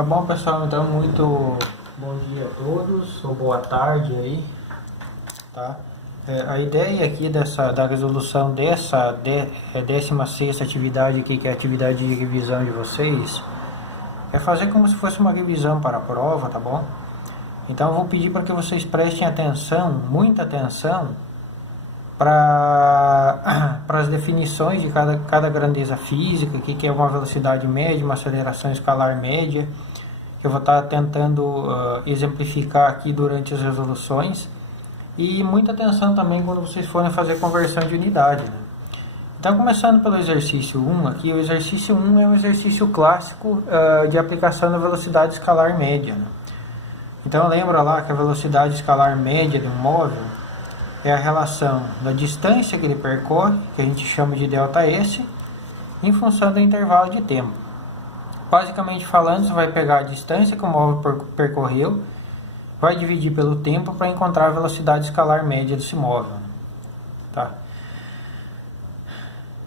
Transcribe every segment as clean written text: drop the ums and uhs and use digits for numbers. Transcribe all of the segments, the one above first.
Bom pessoal, então muito bom dia a todos, ou boa tarde aí, tá? A ideia aqui da resolução dessa 16ª atividade aqui, que é a atividade de revisão de vocês, é fazer como se fosse uma revisão para a prova, tá bom? Então eu vou pedir para que vocês prestem atenção, muita atenção, para as definições de cada grandeza física, que é uma velocidade média, uma aceleração escalar média, que eu vou estar tentando exemplificar aqui durante as resoluções, e muita atenção também quando vocês forem fazer conversão de unidade, né? Então, começando pelo exercício 1 aqui, o exercício 1 é um exercício clássico de aplicação da velocidade escalar média, né? Então, lembra lá que a velocidade escalar média de um móvel é a relação da distância que ele percorre, que a gente chama de ΔS, em função do intervalo de tempo. Basicamente falando, você vai pegar a distância que o móvel percorreu, vai dividir pelo tempo para encontrar a velocidade escalar média desse móvel, tá?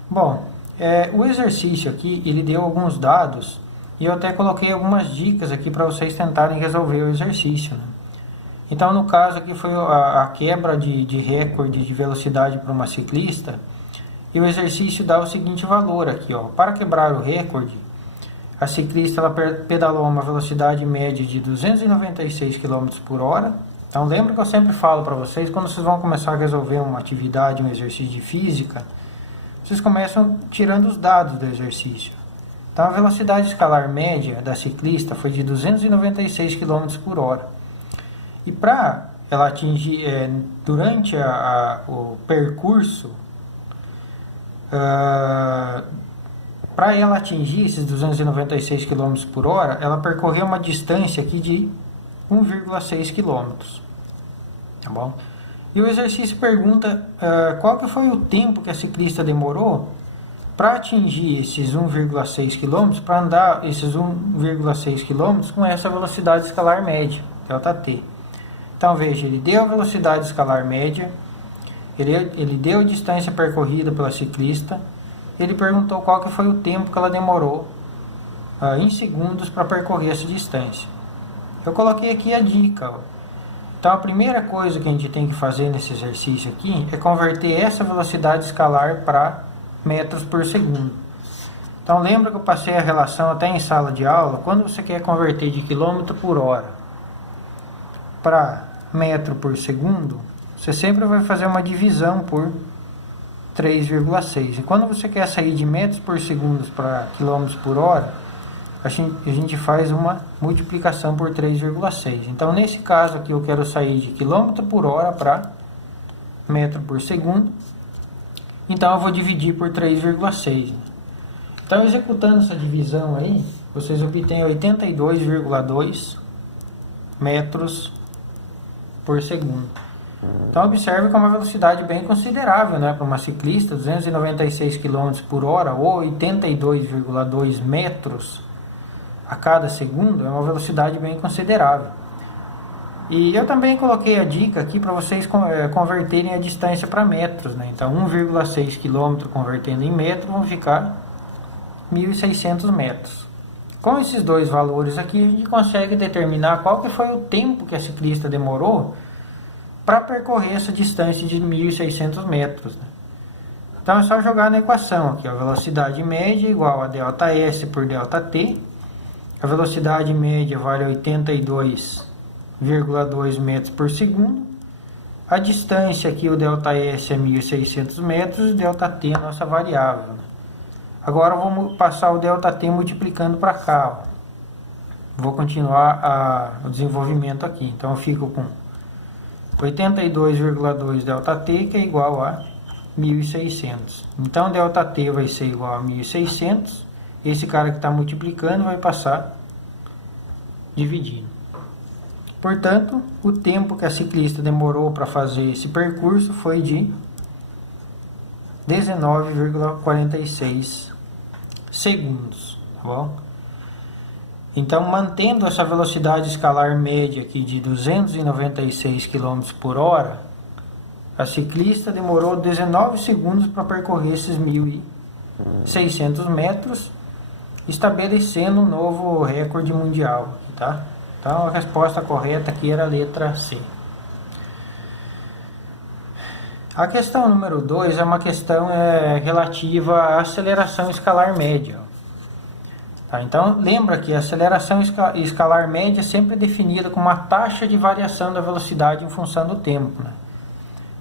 Bom, o exercício aqui, ele deu alguns dados, e eu até coloquei algumas dicas aqui para vocês tentarem resolver o exercício, né? Então, no caso aqui foi a quebra de recorde de velocidade para uma ciclista, e o exercício dá o seguinte valor aqui, ó. Para quebrar o recorde, a ciclista ela pedalou a uma velocidade média de 296 km por hora. Então, lembra que eu sempre falo para vocês, quando vocês vão começar a resolver uma atividade, um exercício de física, vocês começam tirando os dados do exercício. Então, a velocidade escalar média da ciclista foi de 296 km por hora. E para ela atingir, durante o percurso, para ela atingir esses 296 km por hora, ela percorreu uma distância aqui de 1,6 km. Tá bom? E o exercício pergunta qual que foi o tempo que a ciclista demorou para atingir esses 1,6 km, para andar esses 1,6 km com essa velocidade escalar média, ΔT. Então veja, ele deu a velocidade escalar média, ele deu a distância percorrida pela ciclista, ele perguntou qual que foi o tempo que ela demorou em segundos para percorrer essa distância. Eu coloquei aqui a dica, ó. Então a primeira coisa que a gente tem que fazer nesse exercício aqui é converter essa velocidade escalar para metros por segundo. Então lembra que eu passei a relação até em sala de aula, quando você quer converter de quilômetro por hora para metro por segundo, você sempre vai fazer uma divisão por 3,6. E quando você quer sair de metros por segundo para quilômetros por hora, a gente faz uma multiplicação por 3,6. Então, nesse caso aqui, eu quero sair de quilômetro por hora para metro por segundo. Então, eu vou dividir por 3,6. Então, executando essa divisão aí, vocês obtêm 82,2 metros por segundo. Então observe que é uma velocidade bem considerável, né, para uma ciclista, 296 km por hora ou 82,2 metros a cada segundo, é uma velocidade bem considerável. E eu também coloquei a dica aqui para vocês converterem a distância para metros, né? Então 1,6 km convertendo em metros vão ficar 1.600 metros. Com esses dois valores aqui, a gente consegue determinar qual que foi o tempo que a ciclista demorou para percorrer essa distância de 1.600 metros. Né? Então, é só jogar na equação aqui, a velocidade média igual a ΔS por ΔT. A velocidade média vale 82,2 metros por segundo. A distância aqui, o ΔS é 1.600 metros, e o ΔT é a nossa variável. Né? Agora vamos passar o ΔT multiplicando para cá. Ó. Vou continuar o desenvolvimento aqui. Então eu fico com 82,2 ΔT, que é igual a 1.600. Então ΔT vai ser igual a 1.600. Esse cara que está multiplicando vai passar dividindo. Portanto, o tempo que a ciclista demorou para fazer esse percurso foi de 19,46 segundos, tá bom? Então, mantendo essa velocidade escalar média aqui de 296 km por hora, a ciclista demorou 19 segundos para percorrer esses 1.600 metros, estabelecendo um novo recorde mundial, tá? Então a resposta correta aqui era a letra C. A questão número 2 é uma questão relativa à aceleração escalar média. Tá? Então lembra que a aceleração escalar média é sempre definida como uma taxa de variação da velocidade em função do tempo, né?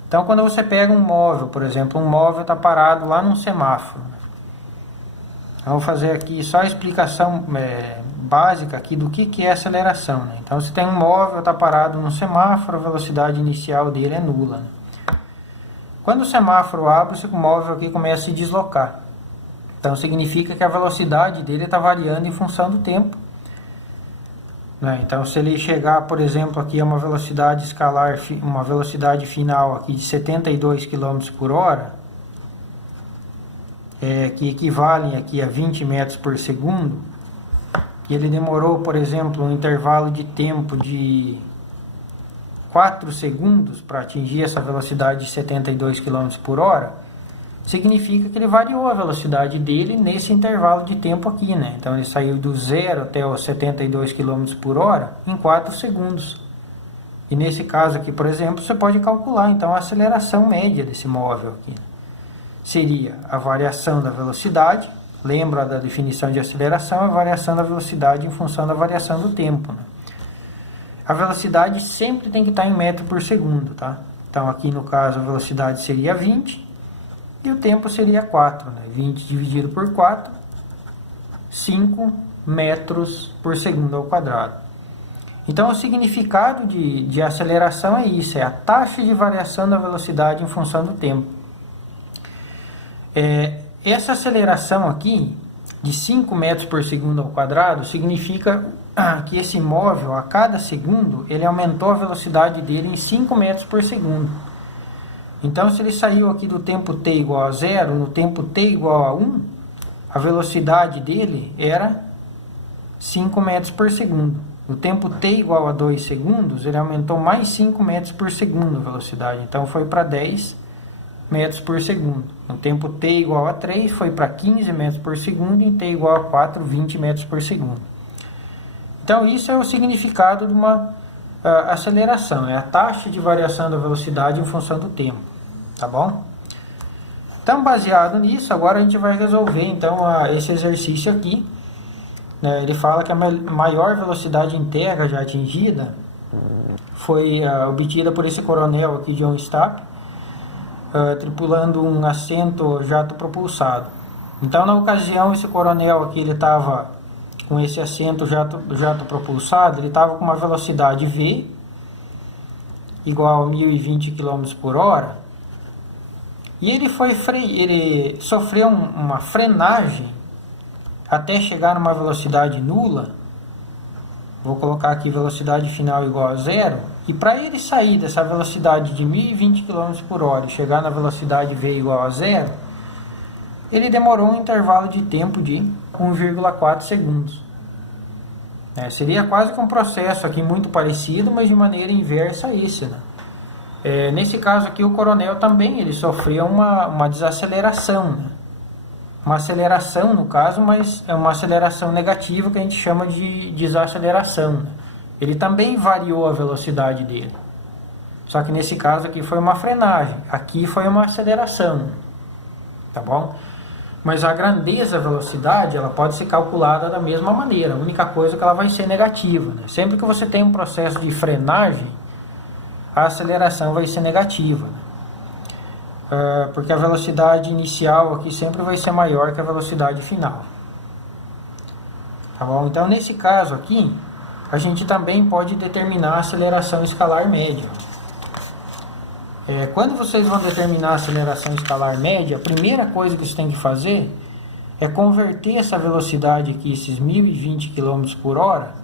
Então quando você pega um móvel, por exemplo, um móvel está parado lá num semáforo, né? Eu vou fazer aqui só a explicação básica aqui do que é aceleração, né? Então, se tem um móvel, está parado no semáforo, a velocidade inicial dele é nula, né? Quando o semáforo abre, o móvel aqui começa a se deslocar. Então, significa que a velocidade dele está variando em função do tempo, né? Então, se ele chegar, por exemplo, aqui a uma velocidade escalar, uma velocidade final aqui de 72 km por hora, que equivalem aqui a 20 metros por segundo, e ele demorou, por exemplo, um intervalo de tempo de 4 segundos para atingir essa velocidade de 72 km por hora, significa que ele variou a velocidade dele nesse intervalo de tempo aqui, né? Então ele saiu do 0 até os 72 km por hora em 4 segundos. E nesse caso aqui, por exemplo, você pode calcular então a aceleração média desse móvel aqui. Seria a variação da velocidade, lembra da definição de aceleração, a variação da velocidade em função da variação do tempo, né? A velocidade sempre tem que estar em metro por segundo, tá? Então aqui no caso a velocidade seria 20 e o tempo seria 4, né? 20 dividido por 4, 5 metros por segundo ao quadrado. Então o significado de aceleração é isso, é a taxa de variação da velocidade em função do tempo. Essa aceleração aqui, de 5 metros por segundo ao quadrado, significa que esse móvel, a cada segundo, ele aumentou a velocidade dele em 5 metros por segundo. Então, se ele saiu aqui do tempo t igual a 0, no tempo t igual a 1, a velocidade dele era 5 metros por segundo. No tempo t igual a 2 segundos, ele aumentou mais 5 metros por segundo a velocidade. Então, foi para 10 metros por segundo. No tempo t igual a 3 foi para 15 metros por segundo e em t igual a 4, 20 metros por segundo. Então isso é o significado de uma aceleração, é a taxa de variação da velocidade em função do tempo, tá bom? Então baseado nisso, agora a gente vai resolver então esse exercício aqui, né? Ele fala que a maior velocidade em terra já atingida foi obtida por esse coronel aqui, John Stapp, tripulando um assento jato propulsado. Então, na ocasião, esse coronel aqui, ele estava com esse assento jato propulsado, ele estava com uma velocidade V igual a 1020 km por hora, e ele sofreu uma frenagem até chegar numa velocidade nula. Vou colocar aqui velocidade final igual a 0. E para ele sair dessa velocidade de 1020 km por hora e chegar na velocidade V igual a 0, ele demorou um intervalo de tempo de 1,4 segundos. Seria quase que um processo aqui muito parecido, mas de maneira inversa a esse, né? Nesse caso aqui, o coronel também ele sofreu uma desaceleração, né? Uma aceleração no caso, mas é uma aceleração negativa que a gente chama de desaceleração, né? Ele também variou a velocidade dele. Só que nesse caso aqui foi uma frenagem, aqui foi uma aceleração, tá bom? Mas a grandeza da velocidade, ela pode ser calculada da mesma maneira. A única coisa é que ela vai ser negativa, né? Sempre que você tem um processo de frenagem, a aceleração vai ser negativa, né? Porque a velocidade inicial aqui sempre vai ser maior que a velocidade final. Tá bom? Então, nesse caso aqui, a gente também pode determinar a aceleração escalar média. Quando vocês vão determinar a aceleração escalar média, a primeira coisa que você tem que fazer é converter essa velocidade aqui, esses 1020 km por hora,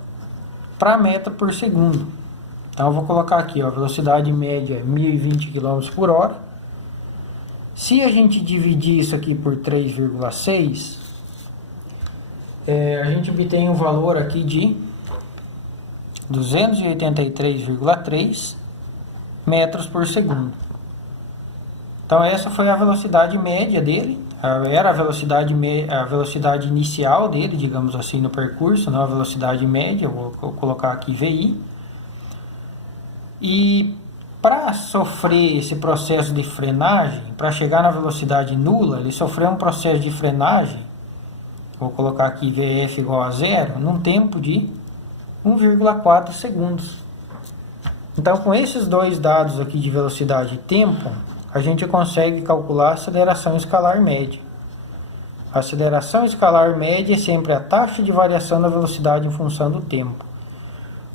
para metro por segundo. Então eu vou colocar aqui, a velocidade média é 1020 km por hora. Se a gente dividir isso aqui por 3,6, a gente obtém um valor aqui de 283,3 metros por segundo. Então essa foi a velocidade média dele, era a velocidade inicial dele, digamos assim, no percurso, não a velocidade média, vou colocar aqui VI. E para sofrer esse processo de frenagem, para chegar na velocidade nula, ele sofreu um processo de frenagem, vou colocar aqui VF igual a zero, num tempo de 1,4 segundos. Então, com esses dois dados aqui de velocidade e tempo, a gente consegue calcular a aceleração escalar média. A aceleração escalar média é sempre a taxa de variação da velocidade em função do tempo.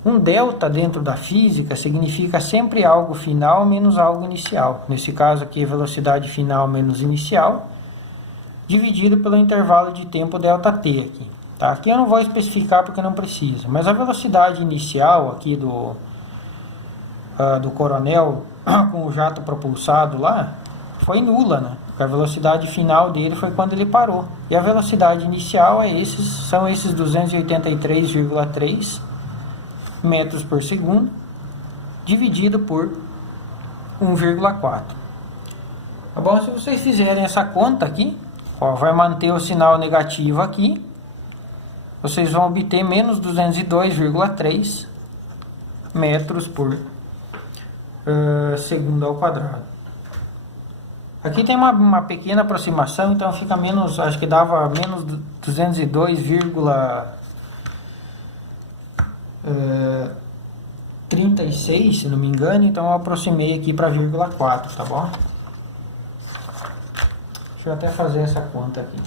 Um delta dentro da física significa sempre algo final menos algo inicial. Nesse caso aqui, velocidade final menos inicial, dividido pelo intervalo de tempo ΔT aqui. Tá? Aqui eu não vou especificar porque não precisa, mas a velocidade inicial aqui do Coronel com o jato propulsado lá foi nula, né? Porque a velocidade final dele foi quando ele parou. E a velocidade inicial são esses 283,3 metros por segundo, dividido por 1,4. Tá bom? Se vocês fizerem essa conta aqui, ó, vai manter o sinal negativo aqui, vocês vão obter menos 202,3 metros por segundo ao quadrado. Aqui tem uma pequena aproximação, então fica menos, acho que dava menos 202,36, se não me engano, então eu aproximei aqui para 0,4, tá bom? Deixa eu até fazer essa conta aqui.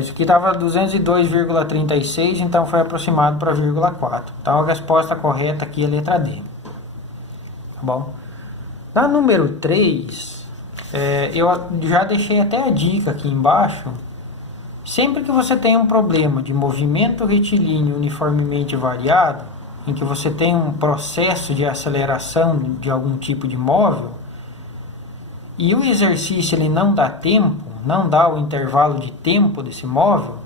Isso aqui estava 202,36, então foi aproximado para 0,4. Então a resposta correta aqui é a letra D. Tá bom? Na número 3, eu já deixei até a dica aqui embaixo. Sempre que você tem um problema de movimento retilíneo uniformemente variado, em que você tem um processo de aceleração de algum tipo de móvel, e o exercício ele não dá tempo, não dá o intervalo de tempo desse móvel,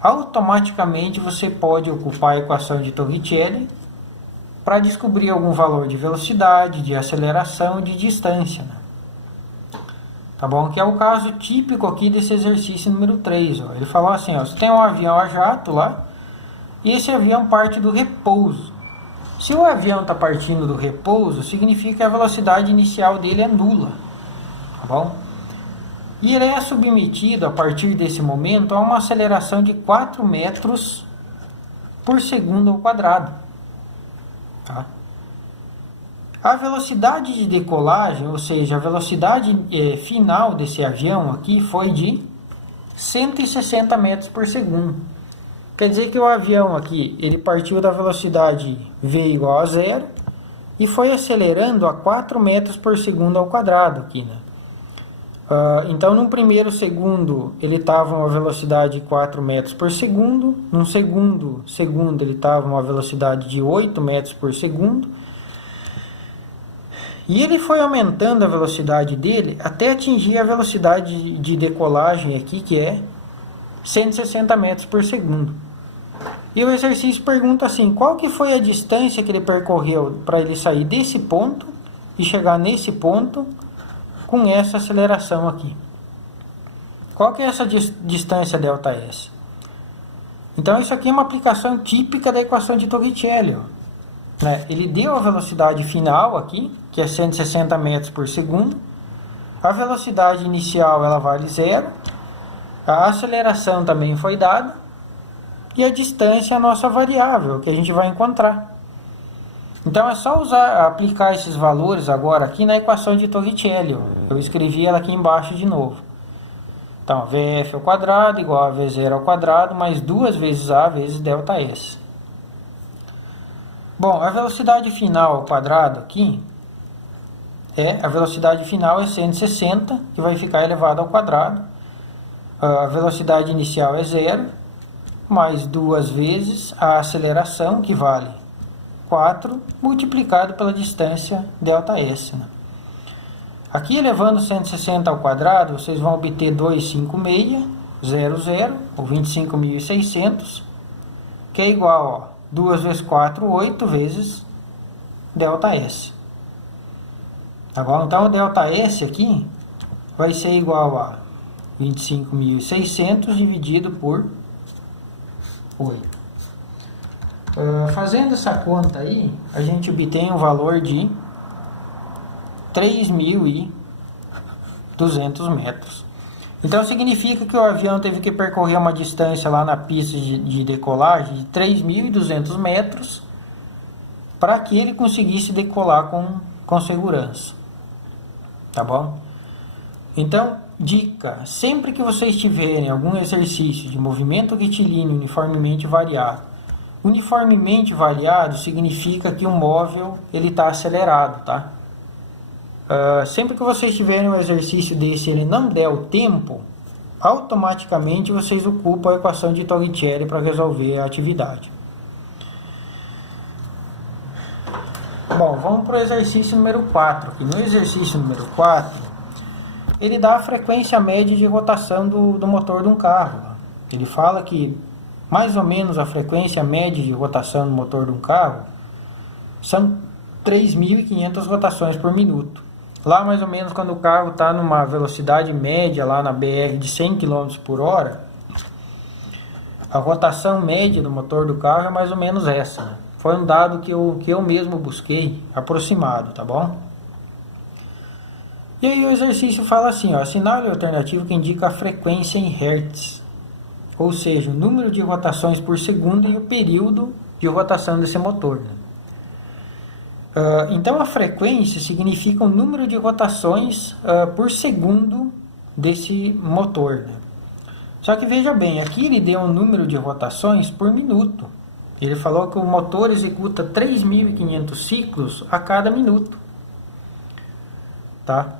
automaticamente você pode ocupar a equação de Torricelli para descobrir algum valor de velocidade, de aceleração e de distância, né? Tá bom? Que é o caso típico aqui desse exercício número 3. Ó. Ele falou assim, ó, você tem um avião a jato lá, e esse avião parte do repouso. Se o avião está partindo do repouso, significa que a velocidade inicial dele é nula. Tá bom? E ele é submetido, a partir desse momento, a uma aceleração de 4 metros por segundo ao quadrado. Tá? A velocidade de decolagem, ou seja, a velocidade final desse avião aqui foi de 160 metros por segundo. Quer dizer que o avião aqui, ele partiu da velocidade v igual a zero e foi acelerando a 4 metros por segundo ao quadrado aqui, né? Então, no primeiro segundo, ele estava a uma velocidade de 4 metros por segundo. No segundo ele estava a uma velocidade de 8 metros por segundo. E ele foi aumentando a velocidade dele até atingir a velocidade de decolagem aqui, que é 160 metros por segundo. E o exercício pergunta assim, qual que foi a distância que ele percorreu para ele sair desse ponto e chegar nesse ponto com essa aceleração aqui? Qual que é essa distância ΔS? Então isso aqui é uma aplicação típica da equação de Torricelli. Né? Ele deu a velocidade final aqui, que é 160 metros por segundo. A velocidade inicial ela vale zero. A aceleração também foi dada. E a distância é a nossa variável, que a gente vai encontrar. Então é só aplicar esses valores agora aqui na equação de Torricelli. Eu escrevi ela aqui embaixo de novo. Então, VF ao quadrado igual a V0 ao quadrado mais 2 vezes A vezes ΔS. Bom, a velocidade final ao quadrado aqui, a velocidade final é 160, que vai ficar elevado ao quadrado. A velocidade inicial é zero, mais 2 vezes a aceleração, que vale 4, multiplicado pela distância ΔS. Né? Aqui, elevando 160 ao quadrado, vocês vão obter 256,00, ou 25.600, que é igual a 2 vezes 4, 8 vezes ΔS. Tá bom? Então o ΔS aqui vai ser igual a 25.600 dividido por 8. Fazendo essa conta aí, a gente obtém um valor de 3.200 metros. Então significa que o avião teve que percorrer uma distância lá na pista de decolagem de 3.200 metros para que ele conseguisse decolar com segurança. Tá bom? Então, dica: sempre que vocês tiverem algum exercício de movimento retilíneo uniformemente variado, uniformemente variado significa que o móvel ele está acelerado, tá? Sempre que vocês tiverem um exercício desse e ele não der o tempo, automaticamente vocês ocupam a equação de Torricelli para resolver a atividade. Bom, vamos para o exercício número 4. Aqui no exercício número 4, ele dá a frequência média de rotação do motor de um carro. Ele fala que mais ou menos a frequência média de rotação do motor de um carro são 3.500 rotações por minuto. Lá mais ou menos quando o carro está numa velocidade média lá na BR de 100 km por hora, a rotação média do motor do carro é mais ou menos essa, né? Foi um dado que eu mesmo busquei, aproximado, tá bom? E aí o exercício fala assim, ó, assinale a alternativa que indica a frequência em Hertz, ou seja, o número de rotações por segundo e o período de rotação desse motor, né? Então a frequência significa o número de rotações por segundo desse motor, né? Só que veja bem, aqui ele deu um número de rotações por minuto. Ele falou que o motor executa 3.500 ciclos a cada minuto. Tá?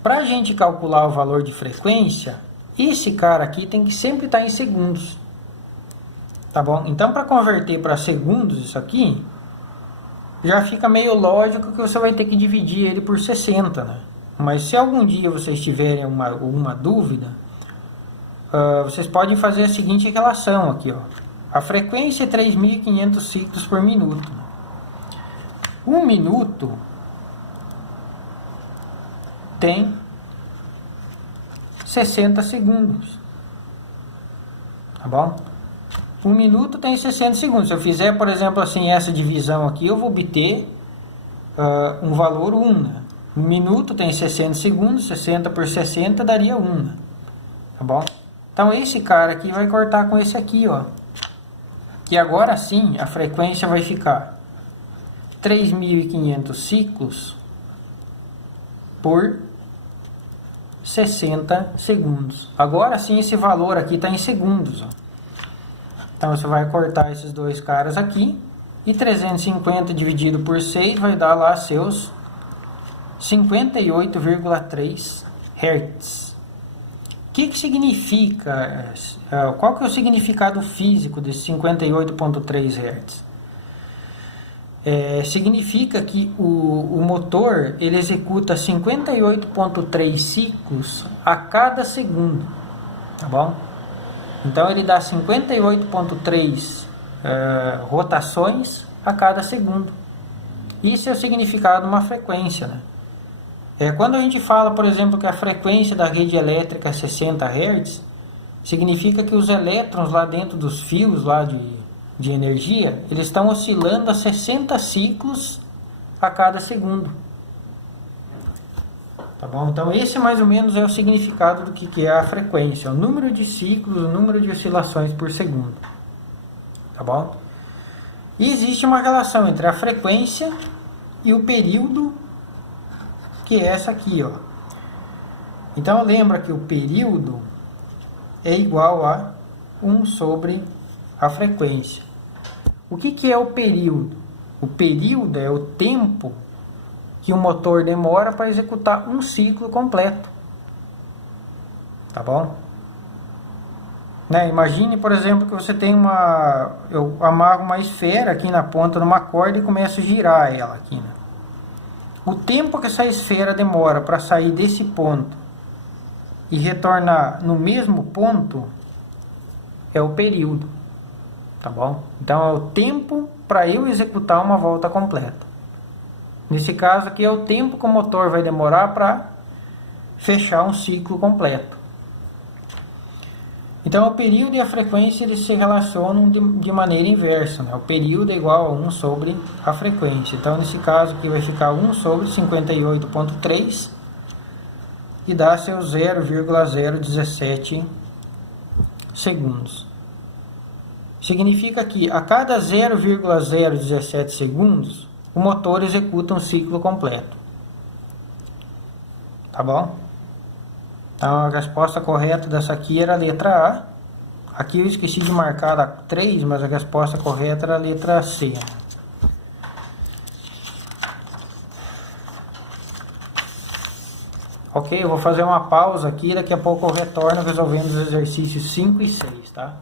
Para a gente calcular o valor de frequência, esse cara aqui tem que sempre estar em segundos. Tá bom? Então, para converter para segundos isso aqui, já fica meio lógico que você vai ter que dividir ele por 60, né? Mas se algum dia vocês tiverem uma dúvida, vocês podem fazer a seguinte relação aqui, ó. A frequência é 3.500 ciclos por minuto. Um minuto tem 60 segundos. Tá bom? Um minuto tem 60 segundos. Se eu fizer, por exemplo, assim, essa divisão aqui, eu vou obter um valor 1. Né? Um minuto tem 60 segundos, 60 por 60 daria 1. Né? Tá bom? Então esse cara aqui vai cortar com esse aqui, ó. E agora sim, a frequência vai ficar 3.500 ciclos por 60 segundos. Agora sim, esse valor aqui está em segundos. Ó. Então, você vai cortar esses dois caras aqui. E 350 dividido por 6 vai dar lá seus 58,3 Hz. O que significa? Qual que é o significado físico desse 58,3 Hz? Significa que o motor ele executa 58,3 ciclos a cada segundo, tá bom? Então ele dá 58,3 rotações a cada segundo. Isso é o significado de uma frequência, né? Quando a gente fala, por exemplo, que a frequência da rede elétrica é 60 Hz, significa que os elétrons lá dentro dos fios lá de energia, eles estão oscilando a 60 ciclos a cada segundo. Tá bom? Então esse mais ou menos é o significado do que é a frequência, o número de ciclos, o número de oscilações por segundo. Tá bom? E existe uma relação entre a frequência e o período, que é essa aqui, ó. Então lembra que o período é igual a 1 sobre a frequência. O que é o período? O período é o tempo que o motor demora para executar um ciclo completo. Tá bom? Né? Imagine, por exemplo, que você tem eu amarro uma esfera aqui na ponta de uma corda e começo a girar ela aqui, né? O tempo que essa esfera demora para sair desse ponto e retornar no mesmo ponto é o período. Tá bom? Então é o tempo para eu executar uma volta completa. Nesse caso aqui é o tempo que o motor vai demorar para fechar um ciclo completo. Então o período e a frequência eles se relacionam de maneira inversa, né? O período é igual a 1 sobre a frequência. Então nesse caso aqui vai ficar 1 sobre 58,3 e dá seus 0,017 segundos. Significa que a cada 0,017 segundos o motor executa um ciclo completo. Tá bom? Então a resposta correta dessa aqui era a letra A. Aqui eu esqueci de marcar a 3, mas a resposta correta era a letra C. Ok, eu vou fazer uma pausa aqui, daqui a pouco eu retorno resolvendo os exercícios 5 e 6, tá?